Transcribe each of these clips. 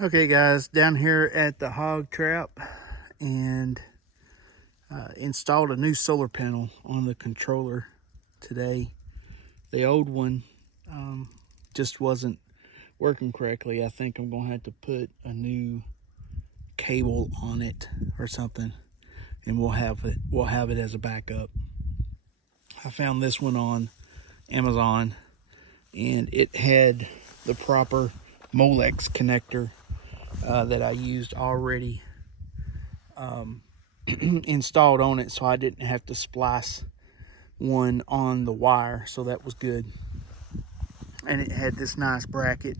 Okay guys, down here at the hog trap, and installed a new solar panel on the controller today. The old one just wasn't working correctly. I think I'm gonna have to put a new cable on it or something, and we'll have it as a backup. I found this one on Amazon, and it had the proper Molex connector that I used already installed on it, so I didn't have to splice one on the wire, so that was good. And it had this nice bracket.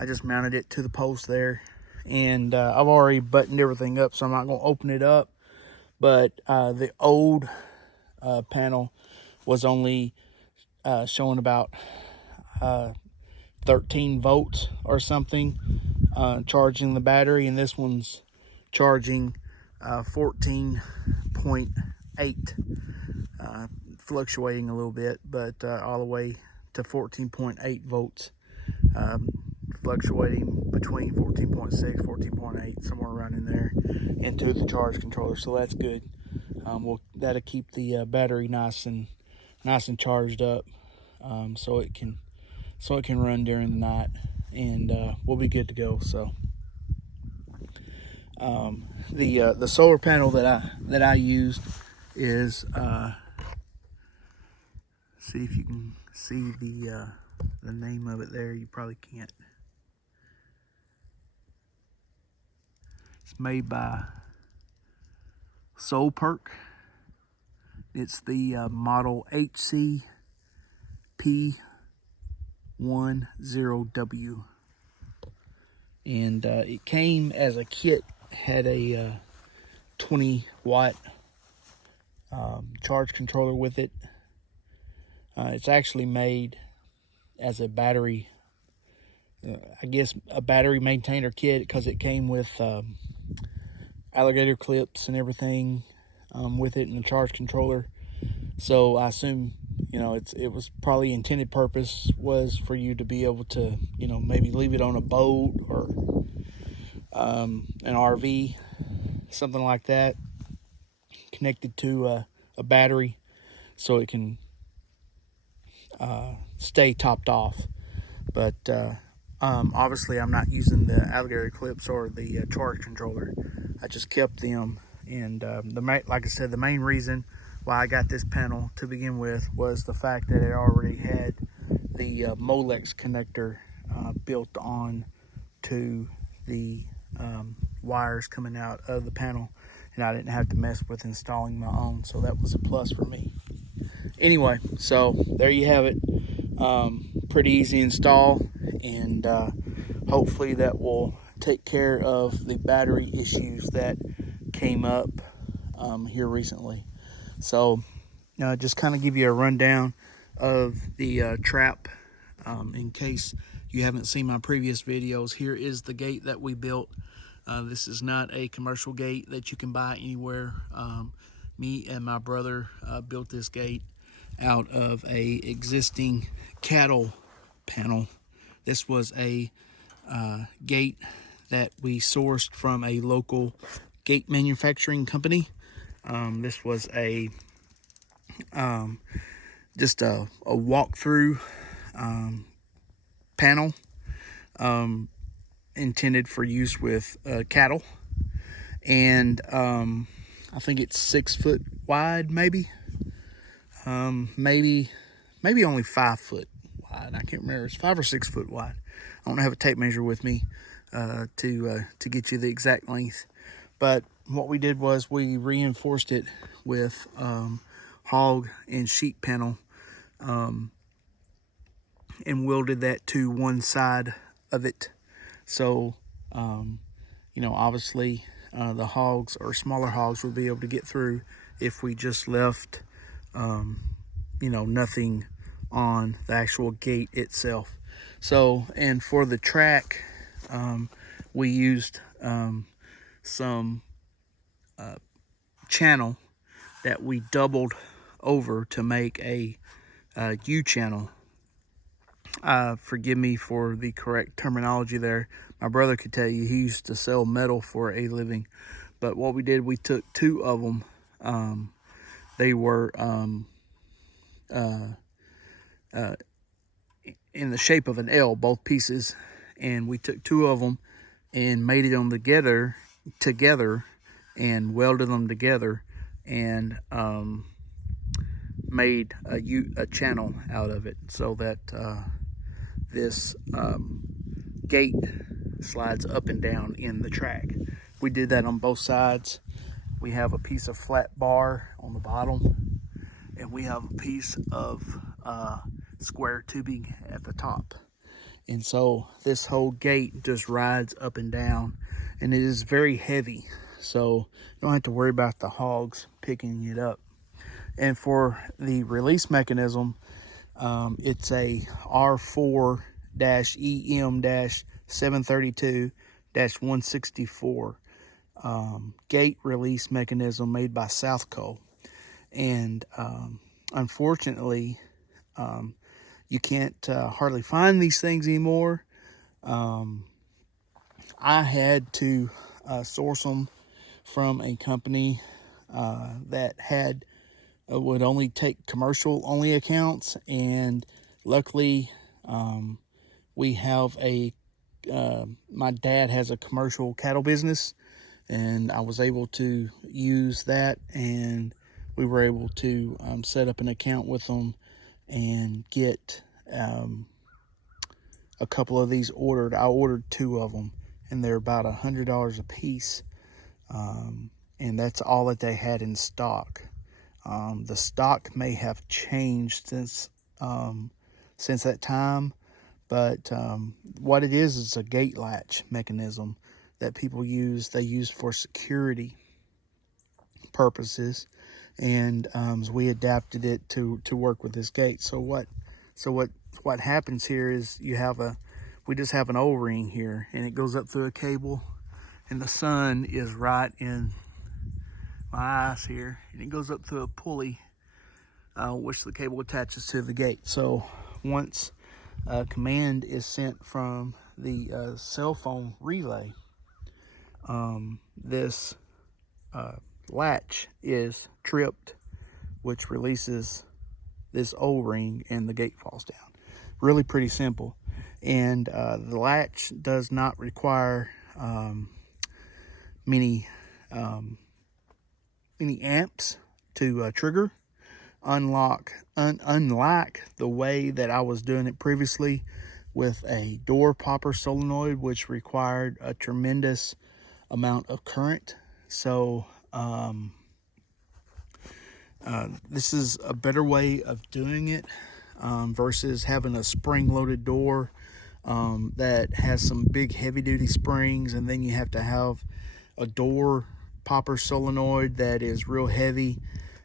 I just mounted it to the post there, and I've already buttoned everything up, so I'm not going to open it up. But the old panel was only showing about 13 volts or something charging the battery, and this one's charging 14.8, fluctuating a little bit, but all the way to 14.8 volts, fluctuating between 14.6, 14.8, somewhere around in there, into the charge controller. So that's good. That'll keep the battery nice and charged up, so it can run during the night, and we'll be good to go. So the solar panel that I used is see if you can see the name of it there. You probably can't. It's made by Solperk. It's the model HCP10W, and it came as a kit. Had a 20-watt charge controller with it. It's actually made as a battery, I guess a battery maintainer kit, because it came with alligator clips and everything with it, and the charge controller. So I assume, it was probably intended purpose was for you to be able to, maybe leave it on a boat or an RV, something like that, connected to a battery, so it can stay topped off. But obviously I'm not using the alligator clips or the charge controller. I just kept them, and like I said, the main reason why I got this panel to begin with was the fact that it already had the Molex connector built on to the wires coming out of the panel, and I didn't have to mess with installing my own, so that was a plus for me. Anyway, so there you have it. Pretty easy install, and hopefully that will take care of the battery issues that came up here recently. So just kind of give you a rundown of the trap in case you haven't seen my previous videos. Here is the gate that we built. This is not a commercial gate that you can buy anywhere. Me and my brother built this gate out of a existing cattle panel. This was a gate that we sourced from a local gate manufacturing company. This was just a walk-through panel intended for use with cattle, and I think it's 6 foot wide, maybe only 5 foot wide. I can't remember. It's 5 or 6 foot wide. I don't have a tape measure with me to get you the exact length. But what we did was we reinforced it with hog and sheep panel, and welded that to one side of it. So, obviously the hogs or smaller hogs would be able to get through if we just left, nothing on the actual gate itself. So, and for the track, we used some channel that we doubled over to make a U channel. Forgive me for the correct terminology there. My brother could tell you, he used to sell metal for a living. But what we did, we took 2 of them. They were in the shape of an L, both pieces. And we took 2 of them and made them together and welded them together and made a channel out of it so that this gate slides up and down in the track. We did that on both sides. We have a piece of flat bar on the bottom, and we have a piece of square tubing at the top. And so this whole gate just rides up and down, and it is very heavy, so you don't have to worry about the hogs picking it up. And for the release mechanism, it's a R4-EM-732-164 gate release mechanism made by Southco. And unfortunately, you can't hardly find these things anymore. I had to source them from a company that had would only take commercial only accounts, and luckily we have my dad has a commercial cattle business, and I was able to use that, and we were able to set up an account with them and get a couple of these ordered. I ordered 2 of them, and they're about $100 a piece, and that's all that they had in stock. The stock may have changed since that time, but what it is, it's a gate latch mechanism that people use. They use for security purposes, and so we adapted it to work with this gate. So what happens here is we just have an O-ring here, and it goes up through a cable, and the sun is right in my eyes here, and it goes up through a pulley which the cable attaches to the gate. So once a command is sent from the cell phone relay, this latch is tripped, which releases this O-ring, and the gate falls down. Really pretty simple. And the latch does not require many amps to trigger, unlike the way that I was doing it previously with a door popper solenoid, which required a tremendous amount of current. So this is a better way of doing it versus having a spring-loaded door that has some big heavy-duty springs, and then you have to have a door popper solenoid that is real heavy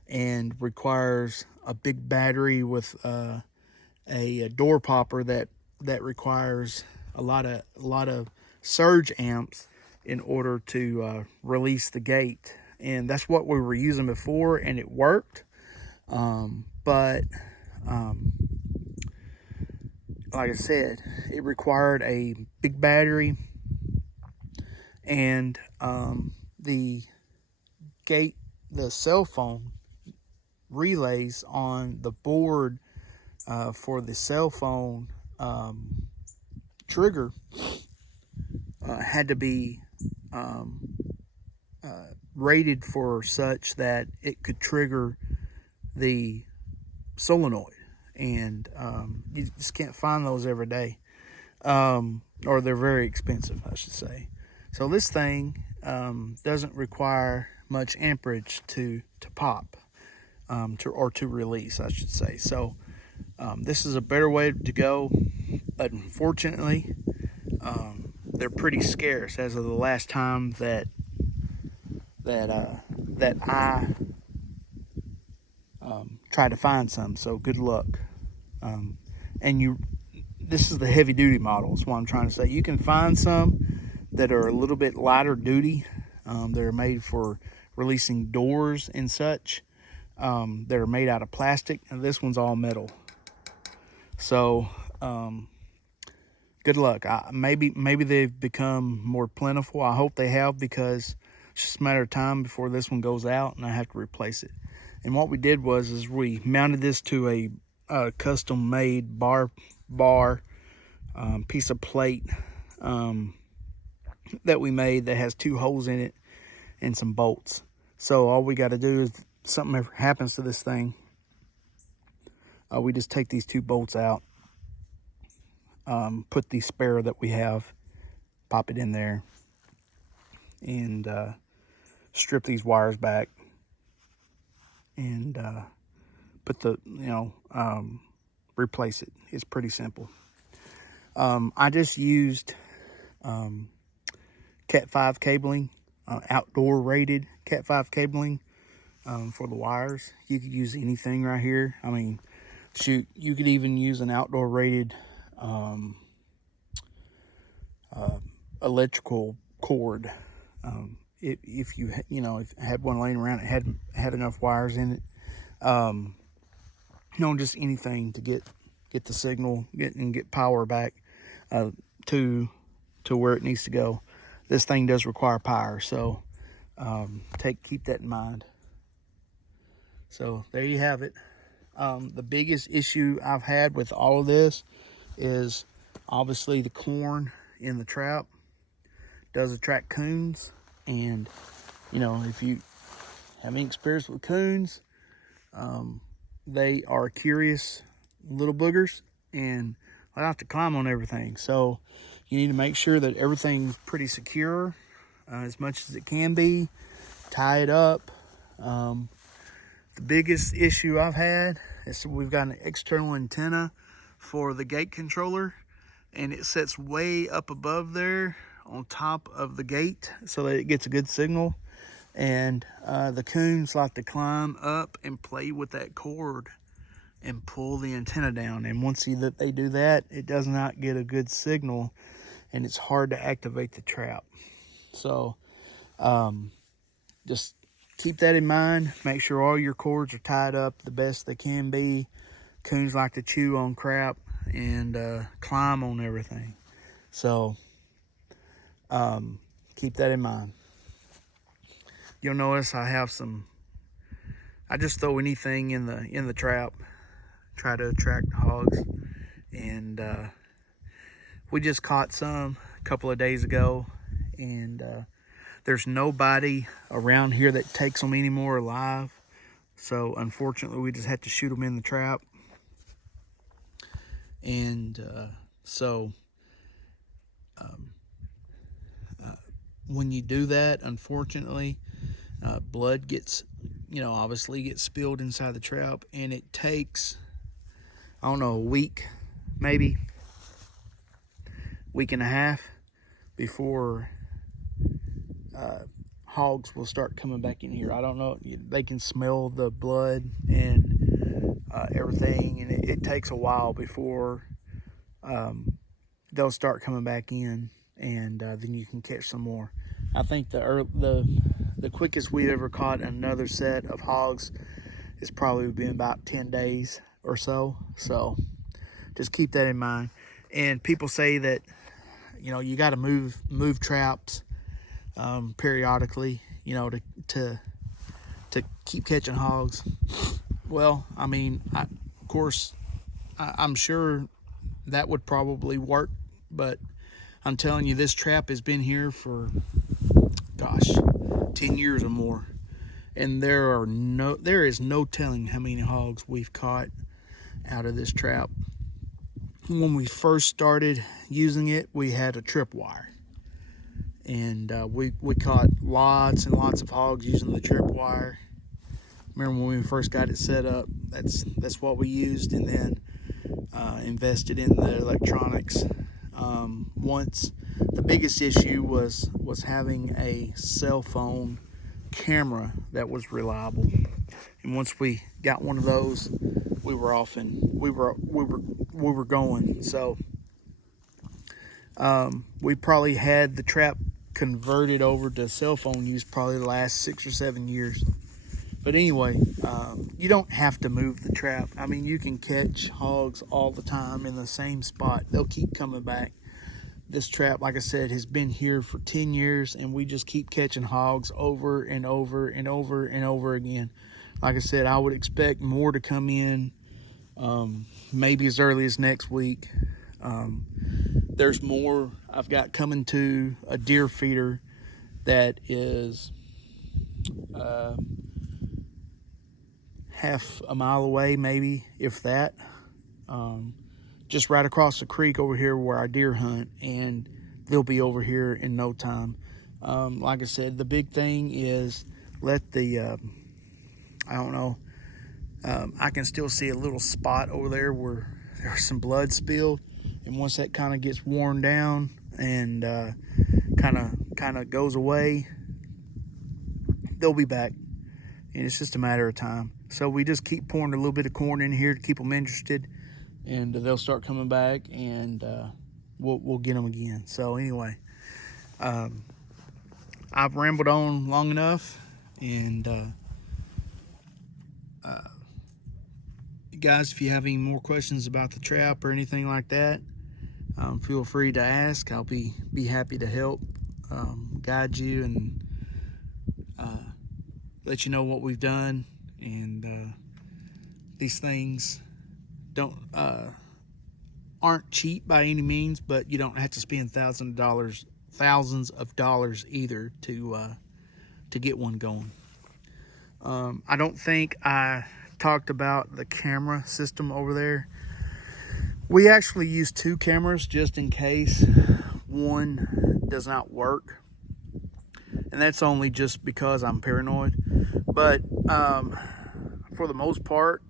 and requires a big battery with a door popper that requires a lot of surge amps in order to release the gate. And that's what we were using before, and it worked. But like I said, it required a big battery, and the cell phone relays on the board for the cell phone trigger had to be rated for such that it could trigger the solenoid, and you just can't find those every day, or they're very expensive, I should say. So this thing doesn't require much amperage to pop, or to release, I should say. So this is a better way to go, but unfortunately they're pretty scarce as of the last time that I tried to find some. So good luck. This is the heavy duty model, is what I'm trying to say. You can find some that are a little bit lighter duty. They're made for releasing doors and such. That are made out of plastic, and this one's all metal. So good luck. Maybe they've become more plentiful. I hope they have, because it's just a matter of time before this one goes out and I have to replace it. And what we did is we mounted this to a custom made bar piece of plate that we made that has 2 holes in it and some bolts. So all we got to do is, if something ever happens to this thing, we just take these 2 bolts out, put the spare that we have, pop it in there, and strip these wires back, and put the, replace it. It's pretty simple. I just used Cat 5 cabling, outdoor rated Cat 5 cabling for the wires. You could use anything right here. I mean, shoot, you could even use an outdoor rated electrical cord. If you had one laying around, it had enough wires in it. Just anything to get the signal, get power back to where it needs to go. This thing does require power, so keep that in mind. So there you have it. The biggest issue I've had with all of this is obviously the corn in the trap does attract coons, and if you have any experience with coons, they are curious little boogers and they like to climb on everything. So you need to make sure that everything's pretty secure as much as it can be. Tie it up. The biggest issue I've had is we've got an external antenna for the gate controller, and it sits way up above there on top of the gate so that it gets a good signal. And the coons like to climb up and play with that cord and pull the antenna down. And once they do that, it does not get a good signal, and it's hard to activate the trap. So just keep that in mind. Make sure all your cords are tied up the best they can be. Coons like to chew on crap and climb on everything. So keep that in mind. You'll notice I just throw anything in the trap, try to attract hogs. And we just caught some a couple of days ago, and there's nobody around here that takes them anymore alive. So unfortunately, we just had to shoot them in the trap. And when you do that, unfortunately, blood obviously gets spilled inside the trap, and it takes, I don't know, a week, maybe week and a half before hogs will start coming back in here. I don't know, they can smell the blood and everything, and it takes a while before they'll start coming back in, and then you can catch some more. I think the quickest we've ever caught another set of hogs has probably been about 10 days or so. So just keep that in mind. And people say that you got to move traps periodically, to keep catching hogs. Well, I mean, of course, I'm sure that would probably work, but I'm telling you, this trap has been here for, gosh, 10 years or more, and there is no telling how many hogs we've caught out of this trap. When we first started using it, we had a tripwire, and we caught lots and lots of hogs using the tripwire. Remember when we first got it set up, that's what we used, and then invested in the electronics. Once the biggest issue was having a cell phone camera that was reliable, and once we got one of those, we were off and we were going. So we probably had the trap converted over to cell phone use probably the last 6 or 7 years. But anyway, you don't have to move the trap. I mean, you can catch hogs all the time in the same spot. They'll keep coming back. This trap, like I said, has been here for 10 years, and we just keep catching hogs over and over and over and over again. Like I said, I would expect more to come in, maybe as early as next week. There's more I've got coming to a deer feeder that is half a mile away, maybe, if that. Just right across the creek over here where I deer hunt, and they'll be over here in no time. Like I said, the big thing is let the, I don't know, I can still see a little spot over there where there's some blood spilled, and once that kind of gets worn down and kind of goes away, they'll be back, and it's just a matter of time. So we just keep pouring a little bit of corn in here to keep them interested, and they'll start coming back, and we'll get them again. So anyway, I've rambled on long enough, and guys, if you have any more questions about the trap or anything like that, feel free to ask. I'll be happy to help guide you and let you know what we've done. And these things aren't cheap by any means, but you don't have to spend thousands of dollars either to get one going. I don't think I talked about the camera system over there. We actually use 2 cameras just in case one does not work, and that's only just because I'm paranoid. But for the most part,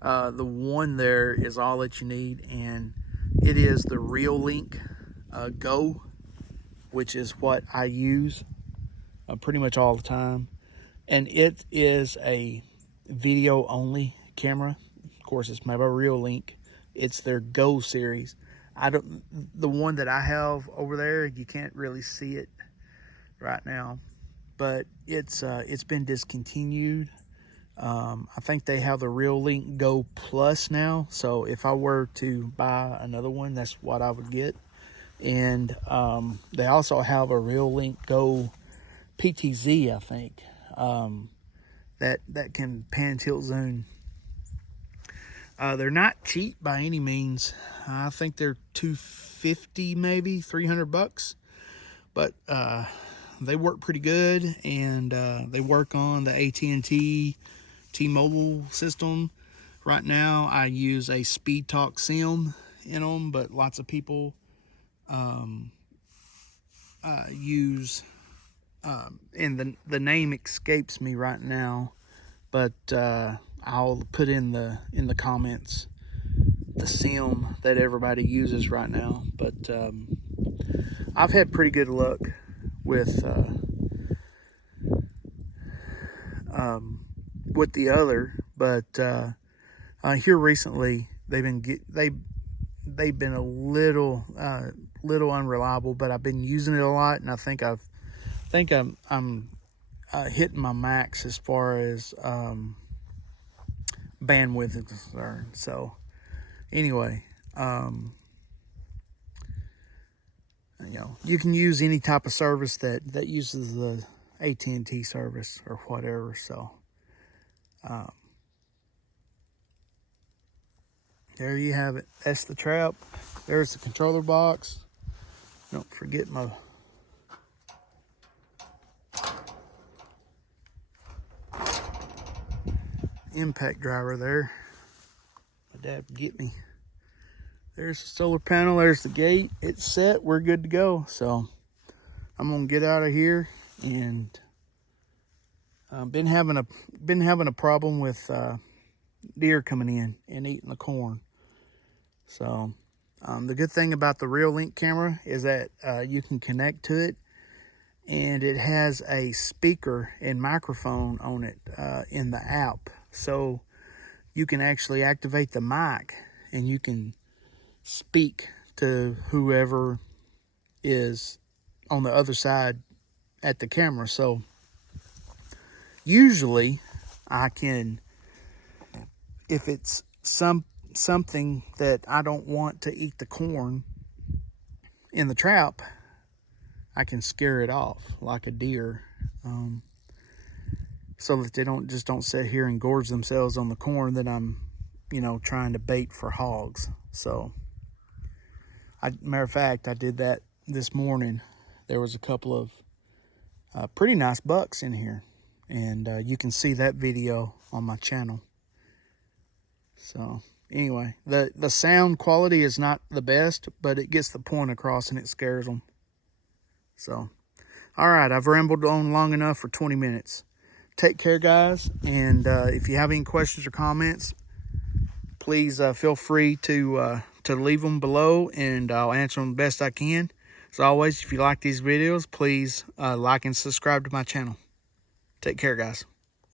the one there is all that you need, and it is the Reolink Go, which is what I use pretty much all the time, and it is a video only camera. Of course, it's made by Reolink. It's their Go series. The one that I have over there, you can't really see it right now, but it's been discontinued. I think they have the Reolink Go Plus now, so if I were to buy another one, that's what I would get. And they also have a Reolink Go PTZ, I think, that can pan, tilt, zoom. They're not cheap by any means. I think they're $250, maybe $300, but they work pretty good, and they work on the AT&T T-Mobile system. Right now I use a SpeedTalk Sim in them, but lots of people use and the name escapes me right now, but I'll put in the comments the sim that everybody uses right now. But I've had pretty good luck with the other, but here recently they've been a little unreliable, but I've been using it a lot, and I think I'm hitting my max as far as bandwidth is concerned. So anyway, you can use any type of service that uses the AT&T service or whatever. So there you have it. That's the trap. There's the controller box. Don't forget my impact driver there. My dad would get me. There's the solar panel. There's the gate. It's set. We're good to go. So I'm gonna get out of here, and been having a problem with deer coming in and eating the corn. So the good thing about the Reolink camera is that you can connect to it, and it has a speaker and microphone on it in the app. So you can actually activate the mic, and you can speak to whoever is on the other side at the camera. So usually I can, if it's something that I don't want to eat the corn in the trap, I can scare it off like a deer, so that they don't sit here and gorge themselves on the corn that I'm, trying to bait for hogs. So, matter of fact, I did that this morning. There was a couple of pretty nice bucks in here, and you can see that video on my channel. So anyway, the sound quality is not the best, but it gets the point across and it scares them. So, all right, I've rambled on long enough for 20 minutes. Take care, guys, and if you have any questions or comments, please feel free to leave them below, and I'll answer them the best I can. As always, if you like these videos, please like and subscribe to my channel. Take care, guys.